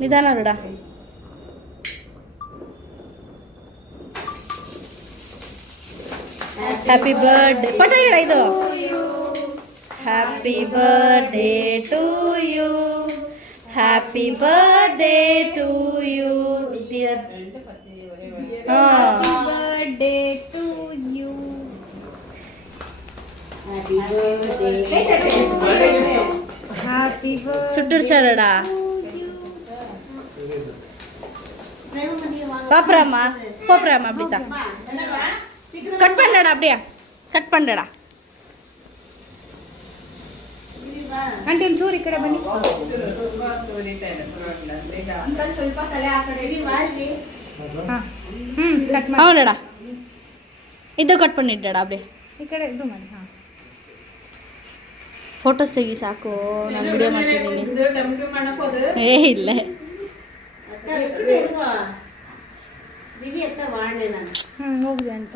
ನಿಧಾನ ಬಿಡ. Happy birthday ಪಟ ಇಡ ಇದು. Happy birthday to you, happy birthday to you dear. Birthday to you. Happy చుట్టూర్చాడా பாப்பராமா போப்பராமா அப்படிதான் கட் பண்ணடா அப்படியே ಕಟ್ பண்ணடಾ. ಆಂಟಿ ಒಂಚೂರು ಈ ಕಡೆ ಬನ್ನಿ. ಸ್ವಲ್ಪ ತಲೆ ಆ ಕಡೆ ಕಟ್ ಮಾಡಿ. అవునడా ಇದು ಕಟ್ பண்ணிடடா அப்படியே ಈ ಕಡೆ ಇದು ಮಾಡಿ. ಹಾಂ ಫೋಟೋಸ್ ತೆಗಿ ಸಾಕು, ನಾನು ವಿಡಿಯೋ ಮಾಡ್ತಿದ್ದೀನಿ. ಏ ಇಲ್ಲ ಹೋಗಿ ಅಂತ.